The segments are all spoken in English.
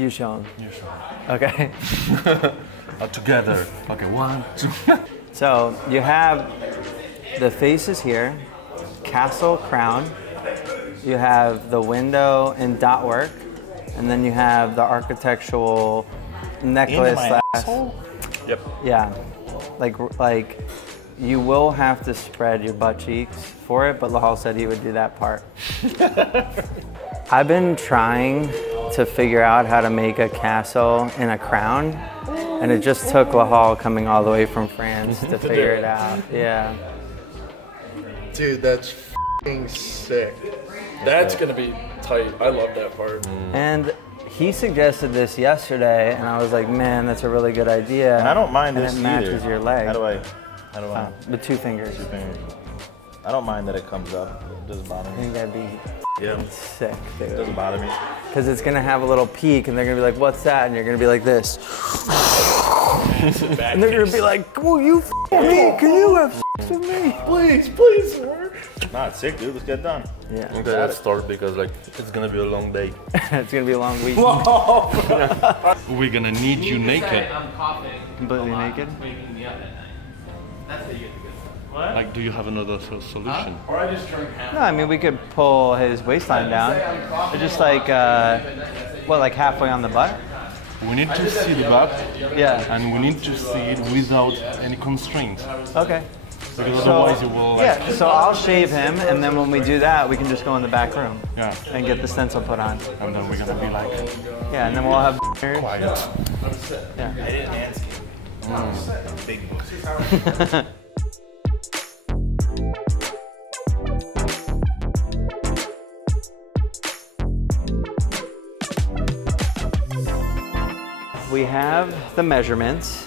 You show him. You show him. Okay. Together. Okay, 1, 2. So you have the faces here, castle crown. You have the window and dot work, and then you have the architectural necklace. Yep. Yeah, like you will have to spread your butt cheeks for it, but Lahhel said he would do that part. I've been trying to figure out how to make a castle in a crown, and it just took Lahhel coming all the way from France to figure it out. Yeah. Dude, that's f***ing sick. That's gonna be tight. I love that part. And he suggested this yesterday, and I was like, man, that's a really good idea. And I don't mind this and it matches your leg. How do I? With 2 fingers. 2 fingers. I don't mind that it comes up. It doesn't bother I me. think that'd be sick, dude. It doesn't bother me. Because it's gonna have a little peak, and they're gonna be like, what's that? And you're gonna be like this. And they're gonna be like, will you f me? Can you have sex with me? Please, sir. Nah, it's sick, dude. Let's get it done. Yeah. Okay, let's start because like it's gonna be a long day. It's gonna be a long week. We're gonna need you naked. Completely naked? Waking me up at night. That's how you get the good stuff. What? Like, do you have another solution? Or I just drink half. No, I mean, we could pull his waistline down. Or just like, like halfway on the butt? We need to see the butt, Yeah. and we need to see it without any constraints. Okay. Because otherwise you will like... Yeah, so I'll shave him, and then when we do that, we can just go in the back room. Yeah. And get the stencil put on. And then we're gonna be like... Yeah, and then we'll have Quiet. Yeah. I didn't answer. Big book. We have the measurements.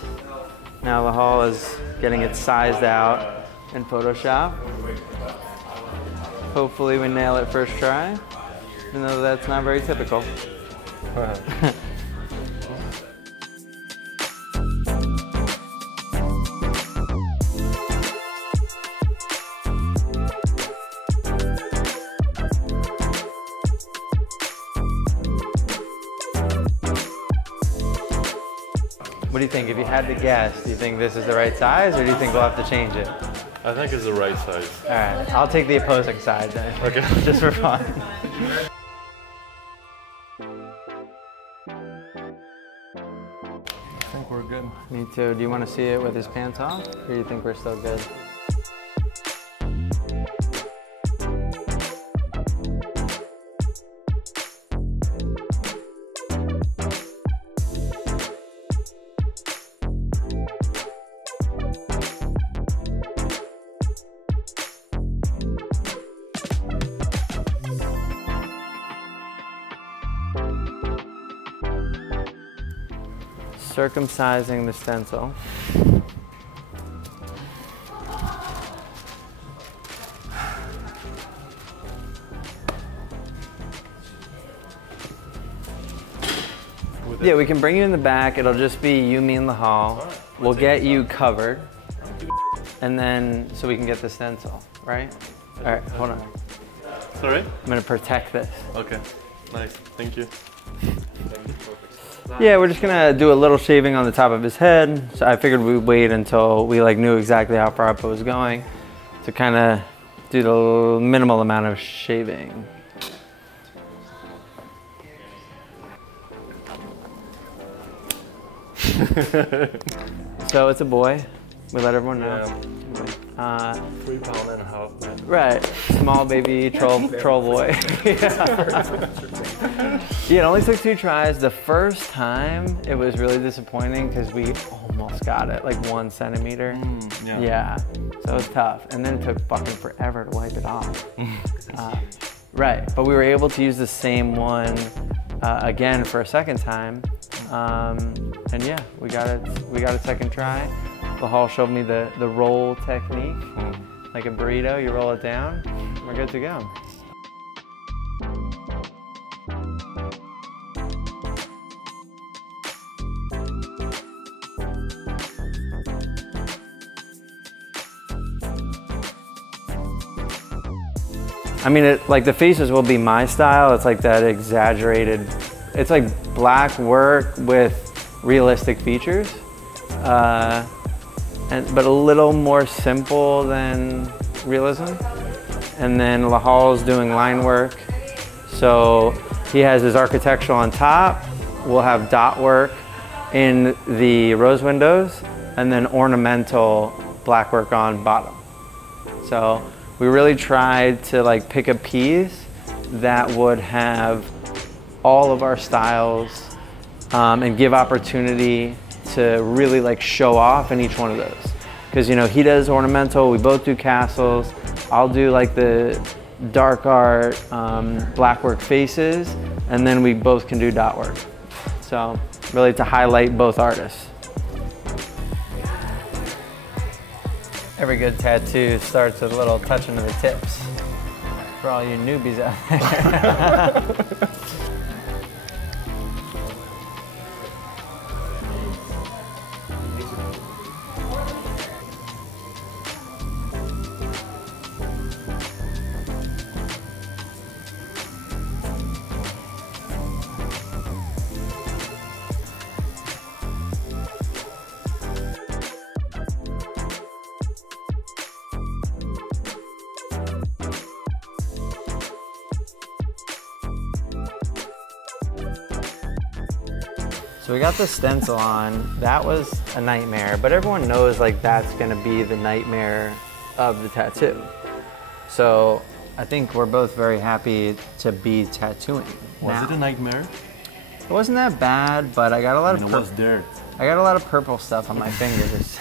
Now Lahhel is getting it sized out in Photoshop. Hopefully we nail it first try, even though that's not very typical. What do you think? If you had to guess, do you think this is the right size, or do you think we'll have to change it? I think it's the right size. All right, I'll take the opposing side then. Okay. Just for fun. I think we're good. Me too. Do you want to see it with his pants off, or do you think we're still good? Circumcising the stencil. Yeah, we can bring you in the back. It'll just be you, me, and Lahhel. We'll get you covered. And then, so we can get the stencil, right? All right, hold on. Sorry? I'm gonna protect this. Okay. Nice. Thank you. Yeah, we're just gonna do a little shaving on the top of his head. So I figured we'd wait until we like knew exactly how far up it was going to kind of do the minimal amount of shaving. So it's a boy. We let everyone know. Yeah. 3 pounds and a half. Man. Right, small baby troll boy. Yeah, it only took 2 tries. The first time, it was really disappointing because we almost got it, like 1 centimeter. Yeah, so it was tough. And then it took fucking forever to wipe it off. Right, but we were able to use the same one again for a second time. And yeah, we got a second try. Lahhel showed me the roll technique. Like a burrito, you roll it down, we're good to go. I mean, like the faces will be my style. It's like that exaggerated it's like black work with realistic features, but a little more simple than realism. And then Lahhel's doing line work. So he has his architectural on top. We'll have dot work in the rose windows, and then ornamental black work on bottom. So we really tried to like pick a piece that would have all of our styles and give opportunity to really like show off in each one of those. Because you know, he does ornamental, we both do castles. I'll do like the dark art, black work faces, and then we both can do dot work. So really to highlight both artists. Every good tattoo starts with a little touching of the tips. For all you newbies out there. So we got the stencil on. That was a nightmare, but everyone knows like that's gonna be the nightmare of the tattoo. So I think we're both very happy to be tattooing. Was it a nightmare? It wasn't that bad, but I got a lot of was dirt. I got a lot of purple stuff on my fingers.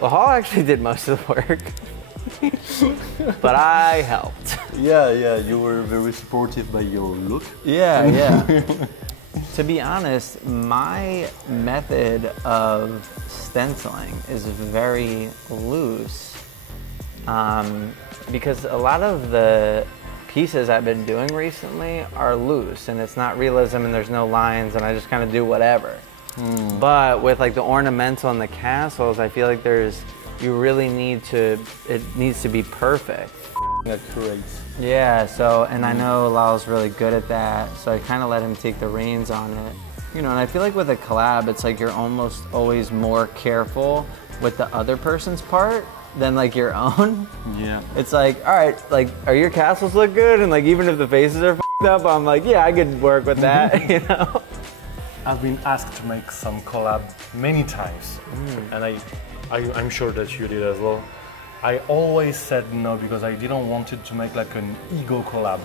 Lahhel actually did most of the work, but I helped. Yeah, you were very supportive by your look. Yeah. To be honest, my method of stenciling is very loose because a lot of the pieces I've been doing recently are loose and it's not realism and there's no lines and I just kind of do whatever. But with like the ornamental and the castles, I feel like you really need to, it needs to be perfect. Accurate. Yeah, so, and I know Lal's really good at that, so I kind of let him take the reins on it. You know, and I feel like with a collab, it's like you're almost always more careful with the other person's part than like your own. Yeah. It's like, all right, like, are your castles look good? And like, even if the faces are f***ed up, I'm like, yeah, I could work with that, you know? I've been asked to make some collab many times, and I'm sure that you did as well. I always said no because I didn't want it to make like an ego collab.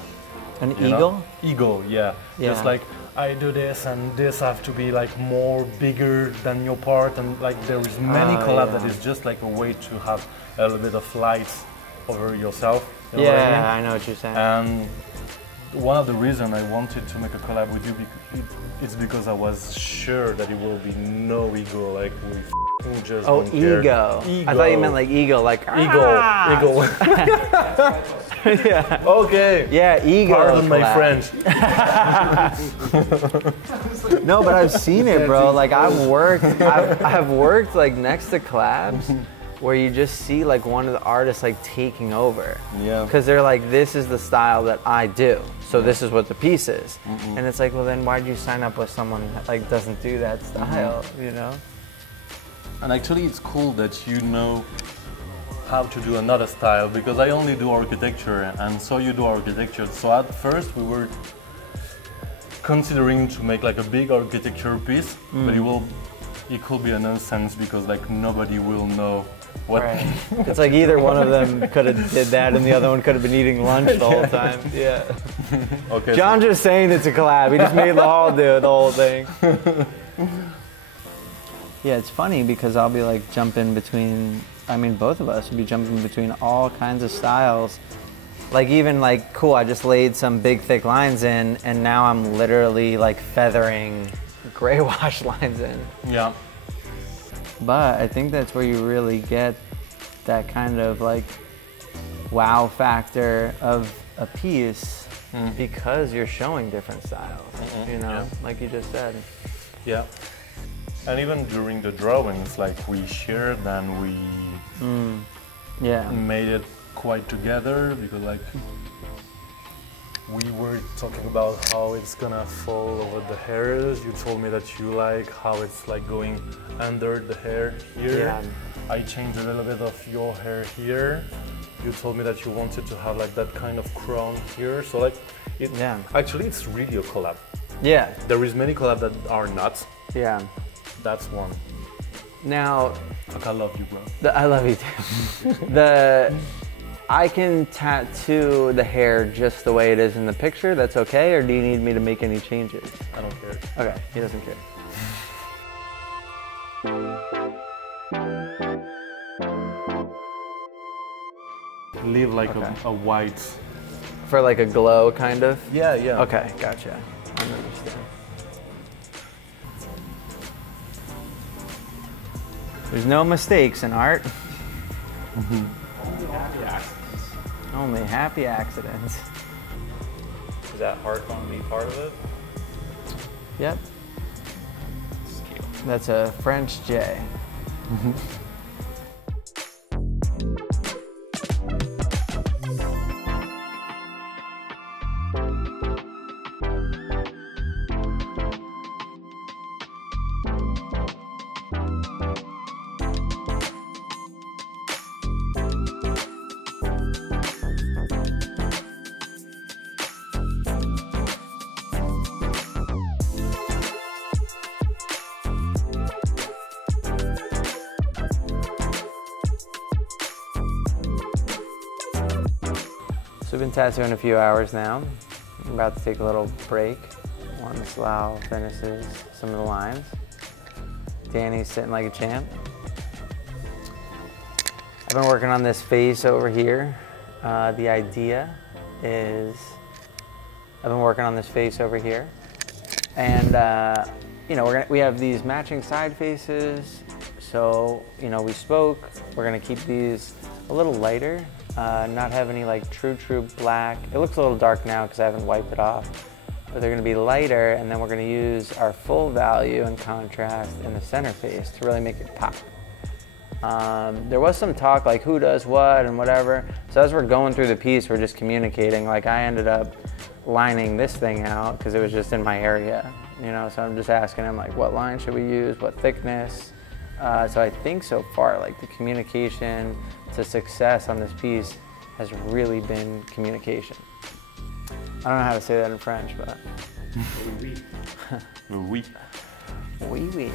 An eagle? Ego, yeah. Just like I do this and this have to be like more bigger than your part, and like there is many collab that is just like a way to have a little bit of light over yourself. You know what I mean? I know what you're saying. And one of the reasons I wanted to make a collab with you it's because I was sure that it will be no ego, like we just don't ego. Ego. I thought you meant like ego, like Ego. Yeah. Okay. Yeah, ego. Pardon my collab. French. No, but I've seen it, bro. Like I've worked like next to collabs where you just see like one of the artists like taking over. Yeah. Because they're like, this is the style that I do. So this is what the piece is. And it's like, well then why did you sign up with someone that like doesn't do that style, you know? And actually it's cool that you know how to do another style, because I only do architecture and so you do architecture. So at first we were considering to make like a big architecture piece, but it could be a nonsense because like nobody will know what. Right. It's like either one of them could have did that and the other one could have been eating lunch the whole time. Yeah. Okay. John's just saying it's a collab. He just made Lahhel do the whole thing. Yeah, it's funny because I'll be like jumping between, I mean both of us will be jumping between all kinds of styles. Like even like, cool, I just laid some big thick lines in and now I'm literally like feathering gray wash lines in. Yeah. But I think that's where you really get that kind of like wow factor of a piece because you're showing different styles, you know, like you just said. Yeah. And even during the drawings, like we shared and we made it quite together because like we were talking about how it's gonna fall over the hairs. You told me that you like how it's like going under the hair here. Yeah. I changed a little bit of your hair here. You told me that you wanted to have like that kind of crown here. So like, actually it's really a collab. Yeah. There is many collabs that are not. Yeah. That's one. Now, like, I love you, bro. I love you too. I can tattoo the hair just the way it is in the picture. That's okay, or do you need me to make any changes? I don't care. Okay, he doesn't care. Leave like a white. For like a glow, kind of? Yeah, yeah. Okay, gotcha. I understand. There's no mistakes in art. Mm-hmm. Only happy accidents. Is that heart going to be part of it? Yep. That's a French J. Mm-hmm. So we've been tattooing a few hours now. I'm about to take a little break once Lahhel finishes some of the lines. Danny's sitting like a champ. I've been working on this face over here. The idea is, I've been working on this face over here. And you know, we have these matching side faces. So, you know, we spoke, we're gonna keep these a little lighter. Not have any like true black. It looks a little dark now because I haven't wiped it off. But they're going to be lighter, and then we're going to use our full value and contrast in the center face to really make it pop. There was some talk like who does what and whatever. So as we're going through the piece, we're just communicating. Like I ended up lining this thing out because it was just in my area, you know. So I'm just asking him like, what line should we use? What thickness? So I think so far, like the communication to success on this piece has really been communication. I don't know how to say that in French, but. Oui. Oui, oui.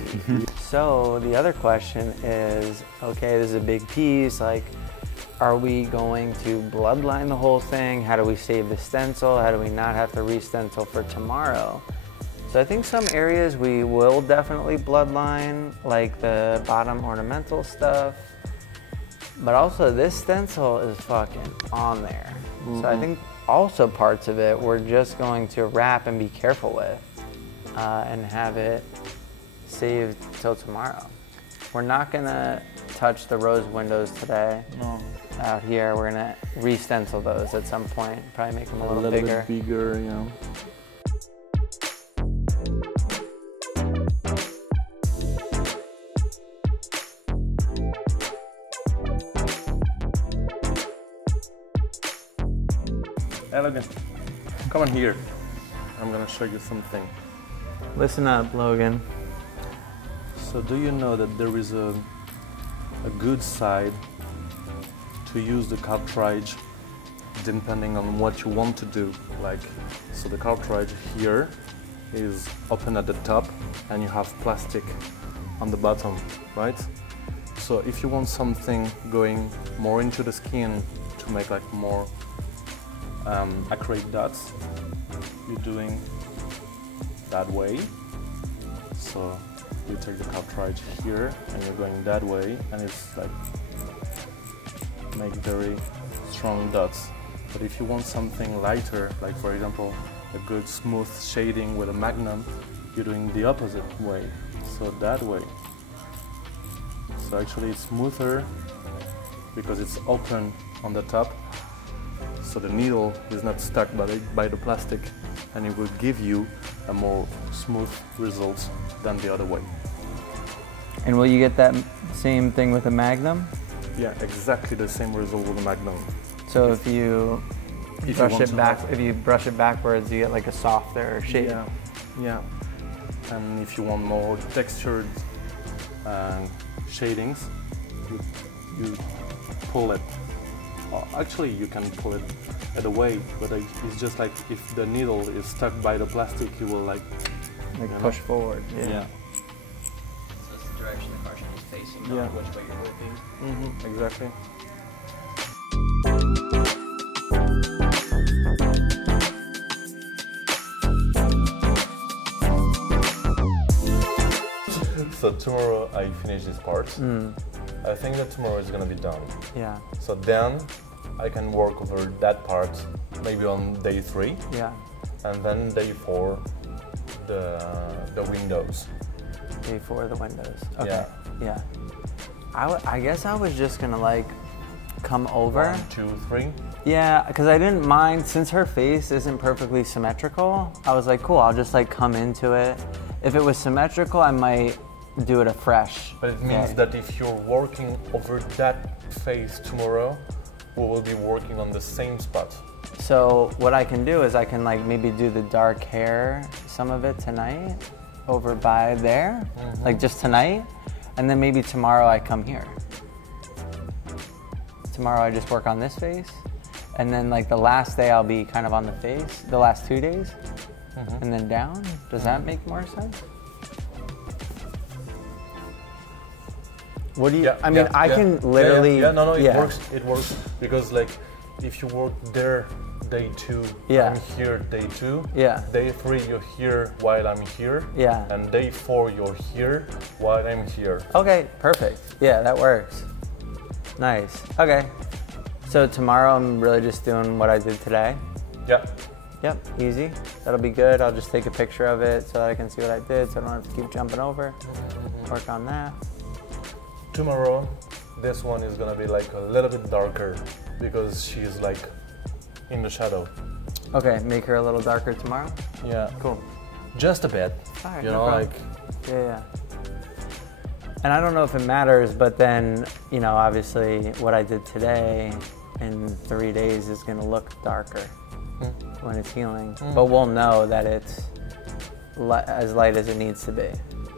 So the other question is, okay, this is a big piece, like, are we going to bloodline the whole thing? How do we save the stencil? How do we not have to re-stencil for tomorrow? So I think some areas we will definitely bloodline, like the bottom ornamental stuff. But also this stencil is fucking on there. Mm-hmm. So I think also parts of it we're just going to wrap and be careful with and have it saved till tomorrow. We're not gonna touch the rose windows today. No. Out here, we're gonna re-stencil those at some point. Probably make them a little bigger. Bit bigger, yeah. Hey, Logan, come on here. I'm gonna show you something. Listen up, Logan. So do you know that there is a good side to use the cartridge depending on what you want to do? Like, so the cartridge here is open at the top and you have plastic on the bottom, right? So if you want something going more into the skin to make like more accurate dots, you're doing that way. So you take the cartridge here and you're going that way, and it's like make very strong dots. But if you want something lighter, like for example a good smooth shading with a magnum, you're doing the opposite way, so that way. So actually it's smoother because it's open on the top, so the needle is not stuck by the plastic, and it will give you a more smooth result than the other way. And will you get that same thing with a Magnum? Yeah, exactly the same result with a Magnum. So if you If brush it back, if you brush it backwards, you get like a softer shape. Yeah, yeah. And if you want more textured shadings, you pull it. Actually, you can pull it either way, but it's just like if the needle is stuck by the plastic, you will like push forward. Yeah. So it's the direction the car should be facing, not which way you're working. Exactly. So tomorrow I finish this part. I think that tomorrow is gonna be done. Yeah. So then I can work over that part maybe on day 3. Yeah. And then day 4 the windows. Day 4 the windows. Okay. Yeah. Yeah. I guess I was just gonna like come over. 1, 2, 3. Yeah, because I didn't mind, since her face isn't perfectly symmetrical, I was like, cool, I'll just like come into it. If it was symmetrical, I might do it afresh. But it means that if you're working over that face tomorrow, we will be working on the same spot. So what I can do is I can like maybe do the dark hair, some of it tonight, over by there, like just tonight, and then maybe tomorrow I come here. Tomorrow I just work on this face, and then like the last day I'll be kind of on the face, the last 2 days, and then down. Does that make more sense? What do you, I mean, I can literally. Yeah, no, it works because like if you work there day 2, I'm here day 2, day 3 you're here while I'm here, and day 4 you're here while I'm here. Okay, perfect. Yeah, that works. Nice. Okay. So tomorrow I'm really just doing what I did today. Yeah. Yep, easy. That'll be good. I'll just take a picture of it so that I can see what I did so I don't have to keep jumping over. Work on that. Tomorrow, this one is gonna be like a little bit darker because she's like in the shadow. Okay, make her a little darker tomorrow? Yeah. Cool. Just a bit. All right, you no know, problem. like. Yeah. And I don't know if it matters, but then, you know, obviously what I did today in 3 days is gonna look darker when it's healing. But we'll know that it's as light as it needs to be.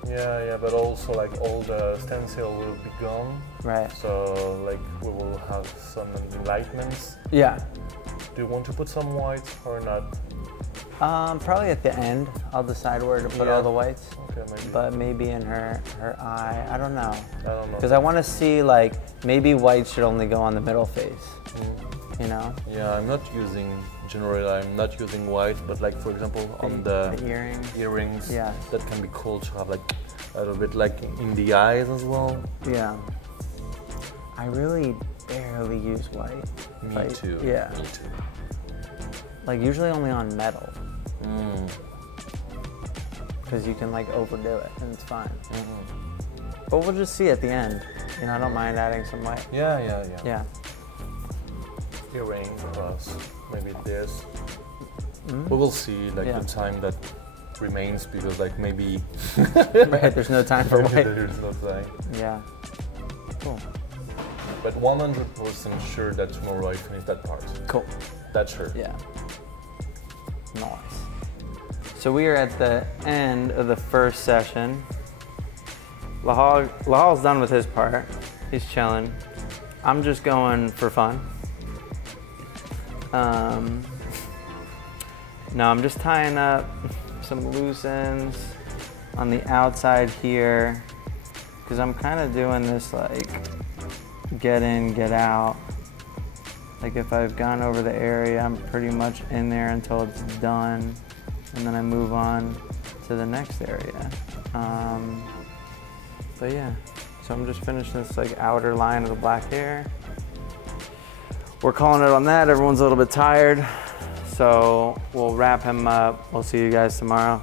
Yeah, but also like all the stencil will be gone. Right. So like we will have some enlightenments. Yeah. Do you want to put some white or not? Probably at the end. I'll decide where to put all the whites. Okay, maybe. But maybe in her eye. I don't know. I don't know. Because I want to see like maybe white should only go on the middle face. You know? Yeah, generally I'm not using white, but like for example on the earrings, that can be cool to have like a little bit like in the eyes as well. Yeah. I really barely use white. Me too. Yeah. Me too. Like usually only on metal. Because you can like overdo it and it's fine. But we'll just see at the end. You know, I don't mind adding some white. Yeah. Earring cross, maybe this. We will see like the time that remains because like maybe right, there's no time for white. There's no time. Yeah. Cool. But 100% sure that tomorrow I finish that part. Cool. That's sure. Yeah. Nice. So we are at the end of the first session. Lahhal's done with his part. He's chilling. I'm just going for fun. No, I'm just tying up some loose ends on the outside here because I'm kind of doing this like get in, get out. Like if I've gone over the area, I'm pretty much in there until it's done, and then I move on to the next area. But yeah, so I'm just finishing this like outer line of the black hair. We're calling it on that. Everyone's a little bit tired, so we'll wrap him up. We'll see you guys tomorrow.